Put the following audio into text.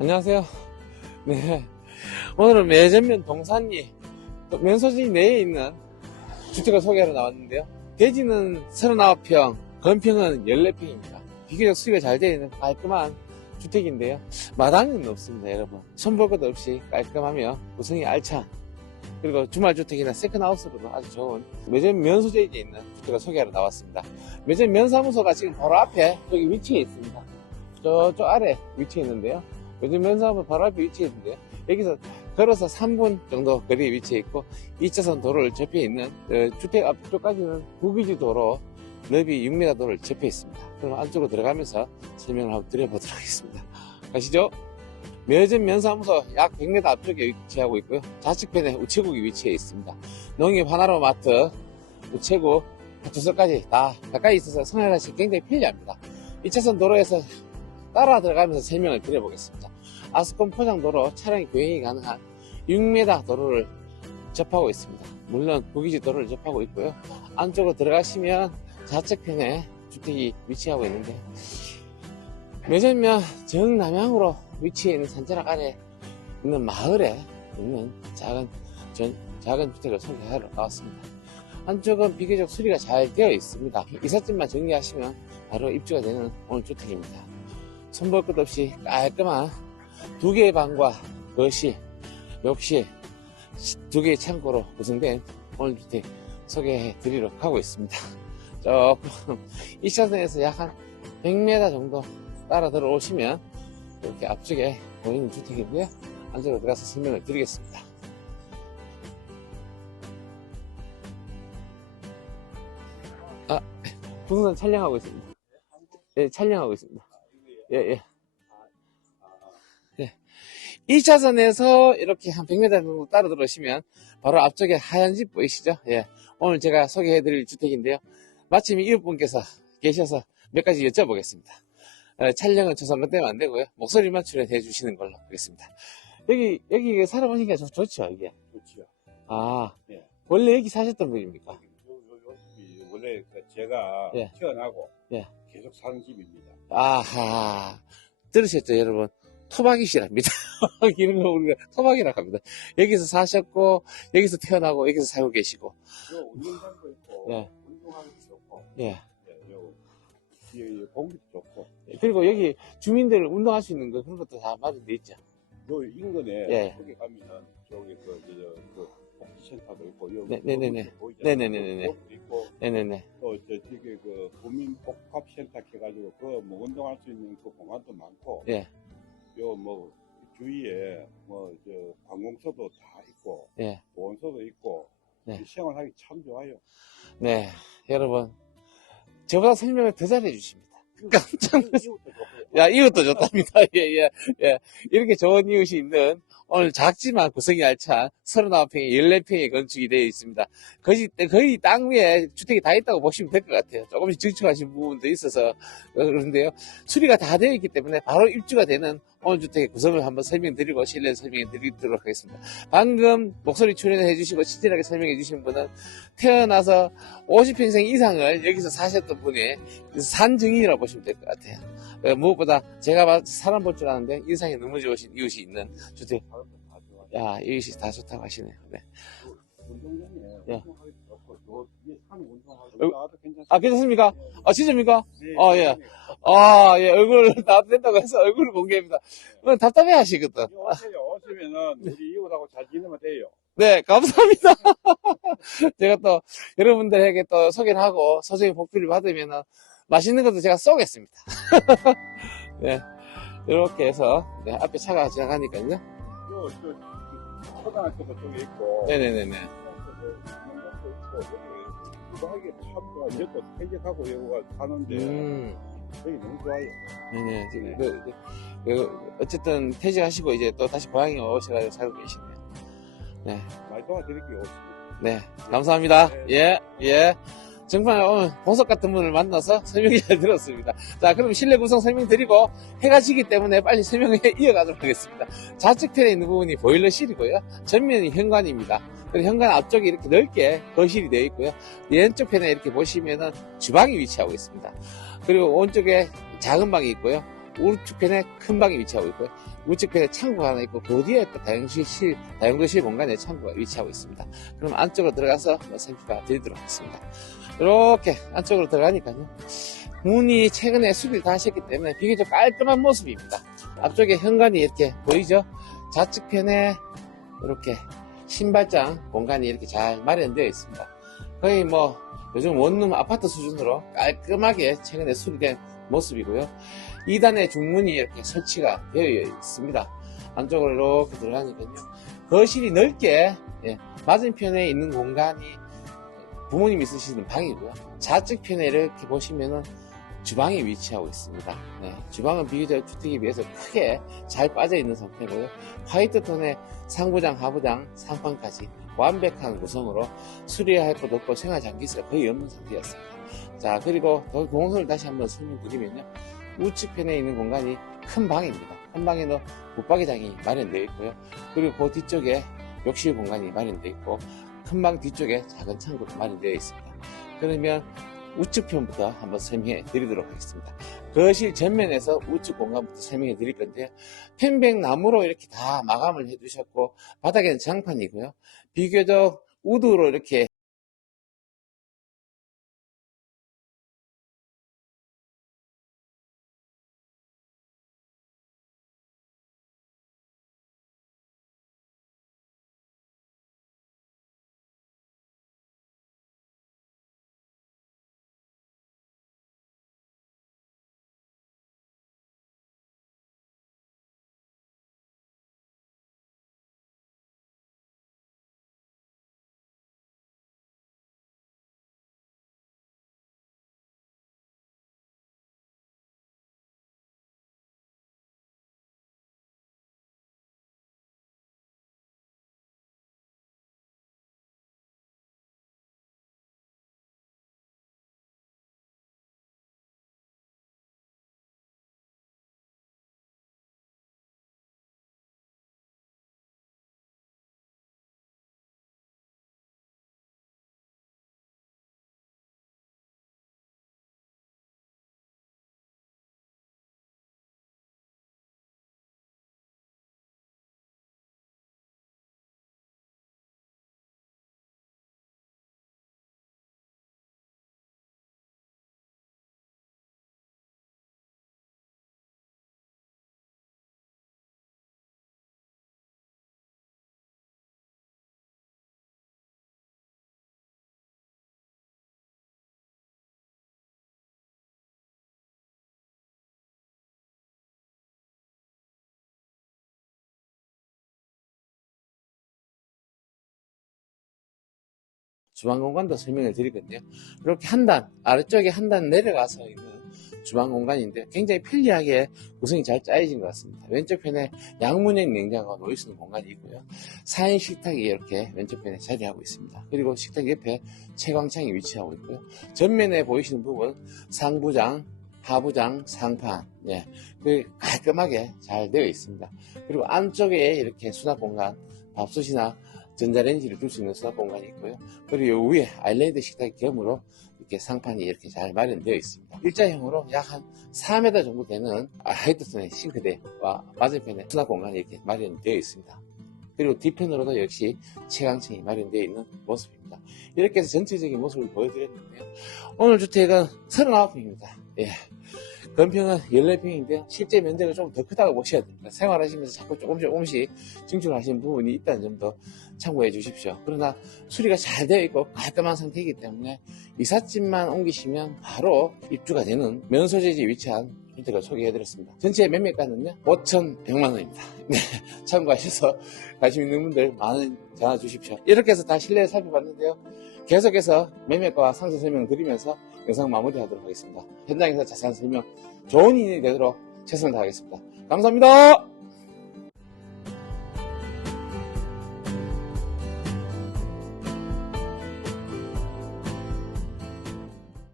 안녕하세요. 네. 오늘은 매전면 동산리 면소지 내에 있는 주택을 소개하러 나왔는데요. 대지는 39평, 건평은 14평입니다. 비교적 수리가 잘 되어 있는 깔끔한 주택인데요. 마당은 없습니다, 여러분. 손볼 것 없이 깔끔하며 구성이 알찬 그리고 주말주택이나 세컨하우스로도 아주 좋은 매전 면소재에 있는 주택을 소개하러 나왔습니다. 매전 면사무소가 지금 바로 앞에 여기 위치해 있습니다. 저쪽 아래 위치해 있는데요. 요즘 면사무소 바로 앞에 위치해 있는데요. 여기서 걸어서 3분 정도 거리에 위치해 있고 2차선 도로를 접해 있는 어, 주택 앞쪽까지는 국유지 도로 넓이 6m 도로를 접해 있습니다. 그럼 안쪽으로 들어가면서 설명을 한번 드려보도록 하겠습니다. 가시죠. 매전 면사무소 약 100m 앞쪽에 위치하고 있고요. 좌측편에 우체국이 위치해 있습니다. 농협 하나로 마트, 우체국, 주소까지 다 가까이 있어서 생활하시 굉장히 편리합니다. 2차선 도로에서 따라 들어가면서 설명을 드려보겠습니다. 아스콘 포장도로 차량이 교행이 가능한 6m 도로를 접하고 있습니다. 물론 국유지 도로를 접하고 있고요. 안쪽으로 들어가시면 좌측편에 주택이 위치하고 있는데 매전면 정남향으로 위치해 있는 산자락 아래 있는 마을에 있는 작은 전, 작은 주택을 소개하러 나왔습니다. 한쪽은 비교적 수리가 잘 되어 있습니다. 이삿짐만 정리하시면 바로 입주가 되는 오늘 주택입니다. 손볼 것 없이 깔끔한 두 개의 방과 거실, 욕실, 두 개의 창고로 구성된 오늘 주택 소개해 드리도록 하고 있습니다. 조금 2차선에서 약 한 100m 정도 따라 들어오시면 이렇게 앞쪽에 보이는 주택인데요. 안쪽으로 들어가서 설명을 드리겠습니다. 아, 부동산 촬영하고 있습니다. 예, 촬영하고 있습니다. 예, 예. 예. 2차선에서 이렇게 한 100m 정도 따라 들어오시면 바로 앞쪽에 하얀 집 보이시죠? 예. 오늘 제가 소개해드릴 주택인데요. 마침 이웃분께서 계셔서 몇 가지 여쭤보겠습니다. 어, 촬영은 저상권 때문에 안 되고요. 목소리만 출연해 주시는 걸로 하겠습니다. 여기, 여기 살아보니까 좋, 좋죠, 이게. 그렇죠. 아, 예. 원래 여기 사셨던 분입니까? 원래 그 제가 예. 태어나고 예. 계속 사는 집입니다. 아하. 들으셨죠, 여러분? 토박이시랍니다. 이런 거 우리가 토박이라고 합니다. 여기서 사셨고, 여기서 태어나고, 여기서 살고 계시고. 요 운동장도 있고 예. 운동하기도 좋고 예. 예, 공기도 좋고 그리고 여기 주민들 운동할 수 있는 거, 그런 것도 다 마련돼 있죠. 요 인근에 예. 거기 가면은 저기 그, 저, 저, 그 복지센터도 있고 요 네, 네, 네, 네. 네, 네, 네, 네. 그것도 있고 네네네. 또 저쪽에 그 국민복합센터 해가지고 그 뭐 운동할 수 있는 그 공간도 많고 예. 요 뭐 주위에 뭐 저 관공서도 다 있고 예. 보건소도 있고 네. 생활하기 참 좋아요. 네. 여러분. 저보다 설명을 더 잘해 주십니다. 깜짝 놀랐 이웃도 좋고요. 야, 이것도 좋답니다. 예, 예, 예. 이렇게 좋은 이웃이 있는 오늘 작지만 구성이 알찬 39평에 14평의 건축이 되어 있습니다. 거의, 거의 땅 위에 주택이 다 있다고 보시면 될 것 같아요. 조금씩 증축하신 부분도 있어서 그런데요. 수리가 다 되어 있기 때문에 바로 입주가 되는 오늘 주택의 구성을 한번 설명드리고 실내 설명해 드리도록 하겠습니다. 방금 목소리 출연해 주시고 친절하게 설명해 주신 분은 태어나서 50평생 이상을 여기서 사셨던 분의 산 증인이라고 보시면 될 것 같아요. 어, 무엇보다 제가 봐- 사람 볼 줄 아는데 인상이 너무 좋으신 이웃이 있는 주택. 야, 이웃이 다 좋다고 하시네요. 네. 운동장에 예. 아, 괜찮습니까? 아, 진짜입니까? 네, 아, 예. 아, 예, 얼굴 나도 된다고 해서 얼굴을 공개합니다. 어, 답답해 하시거든. 오시면은 우리 이웃하고 잘 지내면 돼요. 네, 감사합니다. 제가 또 여러분들에게 또 소개를 하고 소정의 복비를 받으면 맛있는 것도 제가 쏘겠습니다. 네, 이렇게 해서 네, 앞에 차가 지나가니까요. 요, 저, 초등학교도 쪽에 있고. 네네네네. 중학교도 있고, 여기 운동하기 참 좋아요. 여기도 퇴직하고 여기가 사는데 음, 여기 너무 좋아요. 네네. 지금 그, 그, 그 어쨌든 퇴직하시고 이제 또 다시 고향에 오셔가지고 살고 계시네요. 네, 많이 도와드릴게요. 네, 감사합니다. 예, 예. 정말 오늘 보석 같은 분을 만나서 설명이 잘 들었습니다. 자, 그럼 실내 구성 설명드리고 해가 지기 때문에 빨리 설명에 이어가도록 하겠습니다. 좌측편에 있는 부분이 보일러실이고요. 전면이 현관입니다. 그리고 현관 앞쪽에 이렇게 넓게 거실이 되어 있고요. 왼쪽 편에 이렇게 보시면은 주방이 위치하고 있습니다. 그리고 오른쪽에 작은 방이 있고요. 우측편에 큰 방이 위치하고 있고요. 우측편에 창고가 하나 있고 그 뒤에 또 다용도실, 다용도실 공간에 창고가 위치하고 있습니다. 그럼 안쪽으로 들어가서 살펴봐 드리도록 하겠습니다. 이렇게 안쪽으로 들어가니까요. 문이 최근에 수리를 다 하셨기 때문에 비교적 깔끔한 모습입니다. 앞쪽에 현관이 이렇게 보이죠? 좌측편에 이렇게 신발장 공간이 이렇게 잘 마련되어 있습니다. 거의 뭐 요즘 원룸 아파트 수준으로 깔끔하게 최근에 수리된 모습이고요. 2단의 중문이 이렇게 설치가 되어 있습니다. 안쪽으로 이렇게 들어가니까요. 거실이 넓게 예, 맞은편에 있는 공간이 부모님 있으시는 방이고요. 좌측편에 이렇게 보시면은 주방이 위치하고 있습니다. 네, 주방은 비교적 주택에 비해서 크게 잘 빠져 있는 상태고요. 화이트 톤의 상부장, 하부장, 상판까지 완벽한 구성으로 수리할 것도 없고 생활 장기세가 거의 없는 상태였습니다. 자, 그리고 더 공원을 다시 한번 설명드리면요. 우측편에 있는 공간이 큰 방입니다. 큰 방에는 붙박이장이 마련되어 있고요. 그리고 그 뒤쪽에 욕실 공간이 마련되어 있고 큰 방 뒤쪽에 작은 창고도 마련되어 있습니다. 그러면 우측편부터 한번 설명해 드리도록 하겠습니다. 거실 전면에서 우측 공간부터 설명해 드릴 건데요. 편백 나무로 이렇게 다 마감을 해 두셨고 바닥에는 장판이고요. 비교적 우드로 이렇게 주방 공간도 설명을 건데요. 이렇게 한 단, 아래쪽에 한 단 내려가서 있는 주방 공간인데 굉장히 편리하게 구성이 잘 짜여진 것 같습니다. 왼쪽 편에 양문형 냉장고가 놓일 수 있는 공간이 있고요. 4인 식탁이 이렇게 왼쪽 편에 자리하고 있습니다. 그리고 식탁 옆에 채광창이 위치하고 있고요. 전면에 보이시는 부분 상부장, 하부장, 상판, 예, 그 깔끔하게 잘 되어 있습니다. 그리고 안쪽에 이렇게 수납 공간, 밥솥이나 전자레인지를 둘 수 있는 수납 공간이 있고요. 그리고 요 위에 아일랜드 식탁 겸으로 이렇게 상판이 이렇게 잘 마련되어 있습니다. 일자형으로 약 한 4m 정도 되는 하이드선의 싱크대와 맞은편에 수납 공간이 이렇게 마련되어 있습니다. 그리고 뒤편으로도 역시 채광층이 마련되어 있는 모습입니다. 이렇게 해서 전체적인 모습을 보여드렸는데요. 오늘 주택은 39평입니다. 예. 건평은 14평인데요. 실제 면적은 좀더 크다고 보셔야 됩니다. 생활하시면서 자꾸 조금씩 조금씩 증축하시는 부분이 있다는 점도 참고해 주십시오. 그러나 수리가 잘 되어 있고 깔끔한 상태이기 때문에 이삿짐만 옮기시면 바로 입주가 되는 면소재지에 위치한 주택을 소개해드렸습니다. 전체 매매가는요 5,100만 원입니다. 네, 참고하셔서 관심 있는 분들 많은 전화 주십시오. 이렇게 해서 다 실내 살펴봤는데요. 계속해서 매매가와 상세 설명 드리면서 영상 마무리하도록 하겠습니다. 현장에서 자세한 설명 좋은 인연이 되도록 최선을 다하겠습니다. 감사합니다.